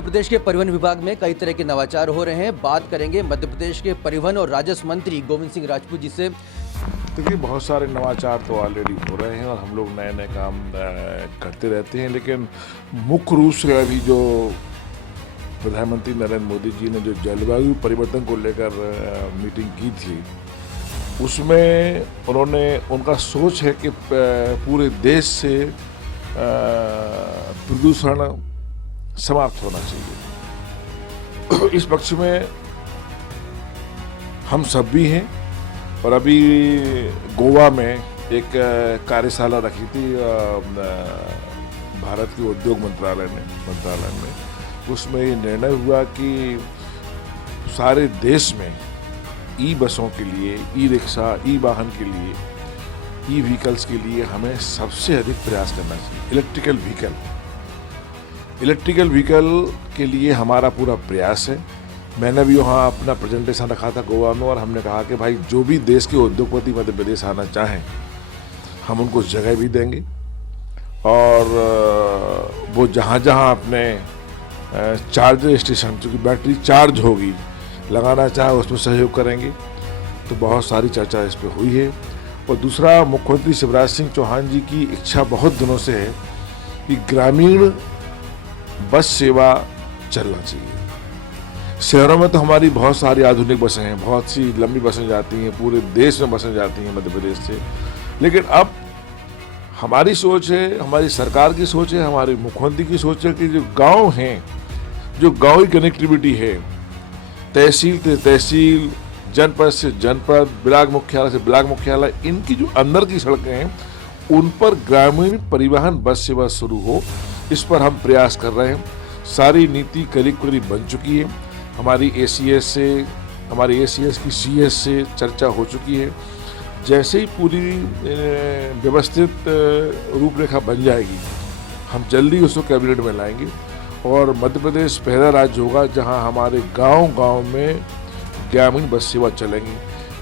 मध्य प्रदेश के परिवहन विभाग में कई तरह के नवाचार हो रहे हैं। बात करेंगे मध्य प्रदेश के परिवहन और राजस्व मंत्री गोविंद सिंह राजपूत जी से। देखिए, बहुत सारे नवाचार तो ऑलरेडी हो रहे हैं और हम लोग नए नए काम करते रहते हैं, लेकिन मुख्य रूप से अभी जो प्रधानमंत्री नरेंद्र मोदी जी ने जो जलवायु परिवर्तन को लेकर मीटिंग की थी, उसमें उनका सोच है कि पूरे देश से प्रदूषण समाप्त होना चाहिए। इस पक्ष में हम सब भी हैं और अभी गोवा में एक कार्यशाला रखी थी भारत के उद्योग मंत्रालय में। उसमें ये निर्णय हुआ कि सारे देश में ई बसों के लिए, ई रिक्शा, ई वाहन के लिए, ई व्हीकल्स के लिए हमें सबसे अधिक प्रयास करना चाहिए। इलेक्ट्रिकल व्हीकल के लिए हमारा पूरा प्रयास है। मैंने भी वहाँ अपना प्रेजेंटेशन रखा था गोवा में और हमने कहा कि भाई जो भी देश के उद्योगपति मध्य प्रदेश आना चाहें, हम उनको जगह भी देंगे और वो जहाँ जहाँ अपने चार्जर स्टेशन, जो कि बैटरी चार्ज होगी, लगाना चाहे उसमें सहयोग करेंगे। तो बहुत सारी चर्चा इस पर हुई है। और दूसरा, मुख्यमंत्री शिवराज सिंह चौहान जी की इच्छा बहुत दिनों से है कि ग्रामीण बस सेवा चलना चाहिए। शहरों में तो हमारी बहुत सारी आधुनिक बसें हैं, बहुत सी लंबी बसें जाती हैं, पूरे देश में बसें जाती हैं मध्य प्रदेश से। लेकिन अब हमारी सोच है, हमारी सरकार की सोच है, हमारे मुख्यमंत्री की सोच है कि जो गांव हैं, जो गांव की कनेक्टिविटी है, तहसील से तहसील, जनपद से जनपद, ब्लॉक मुख्यालय से ब्लॉक मुख्यालय, इनकी जो अंदर की सड़कें हैं उन पर ग्रामीण परिवहन बस सेवा शुरू हो, इस पर हम प्रयास कर रहे हैं। सारी नीति करीब बन चुकी है। हमारी ACS की CS से चर्चा हो चुकी है। जैसे ही पूरी व्यवस्थित रूपरेखा बन जाएगी, हम जल्दी उसको कैबिनेट में लाएंगे और मध्य प्रदेश पहला राज्य होगा जहां हमारे गांव-गांव में ग्रामीण बस सेवा चलेंगी।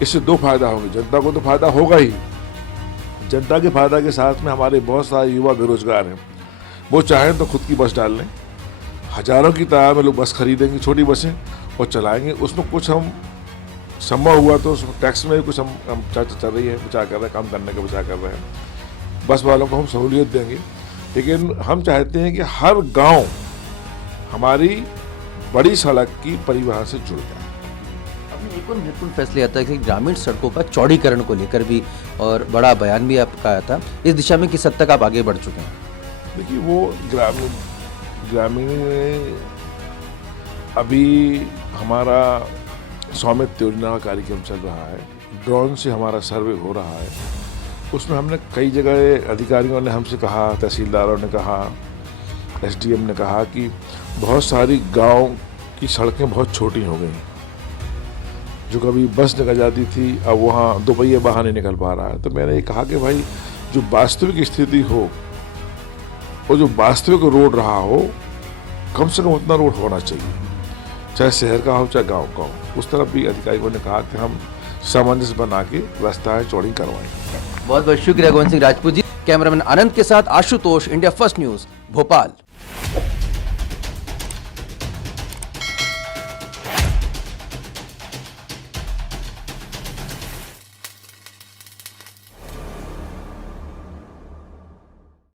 इससे दो फायदा होंगे। जनता को तो फायदा होगा ही। जनता के फायदा के साथ में हमारे बहुत सारे युवा बेरोजगार हैं, वो चाहें तो खुद की बस डाल लें। हजारों की तादाद में लोग बस खरीदेंगे, छोटी बसें, और चलाएंगे। उसमें कुछ हम संभव हुआ तो उसमें टैक्स में भी कुछ हम चर्चा चल रही है, विचार कर रहे हैं, काम करने का विचार कर रहे हैं। बस वालों को हम सहूलियत देंगे, लेकिन हम चाहते हैं कि हर गांव हमारी बड़ी सड़क की परिवहन से जुड़ जाए। एक और महत्वपूर्ण फैसले आता है कि ग्रामीण सड़कों का चौड़ीकरण को लेकर भी और बड़ा बयान भी आपका आया था। इस दिशा में किस हद तक आप आगे बढ़ चुके हैं? देखिए, वो ग्रामीण अभी हमारा स्वामित्व योजना का कार्यक्रम चल रहा है। ड्रोन से हमारा सर्वे हो रहा है। उसमें हमने कई जगह अधिकारियों ने हमसे कहा, तहसीलदारों ने कहा, SDM ने कहा कि बहुत सारी गांव की सड़कें बहुत छोटी हो गई। जो कभी बस निकल जाती थी, अब वहाँ दो पहिया वाहन नहीं निकल पा रहा है। तो मैंने ये कहा कि भाई, जो वास्तविक स्थिति हो और जो वास्तविक रोड रहा हो, कम से कम उतना रोड होना चाहिए, चाहे शहर का हो चाहे गांव का हो। उस तरफ भी अधिकारियों ने कहा कि हम सामंजस्य बना के रास्ताएं चौड़ी करवाएंगे। बहुत बहुत शुक्रिया गोविंद सिंह राजपूत जी। कैमरामैन आनंद के साथ Ashutosh, India first news, Bhopal.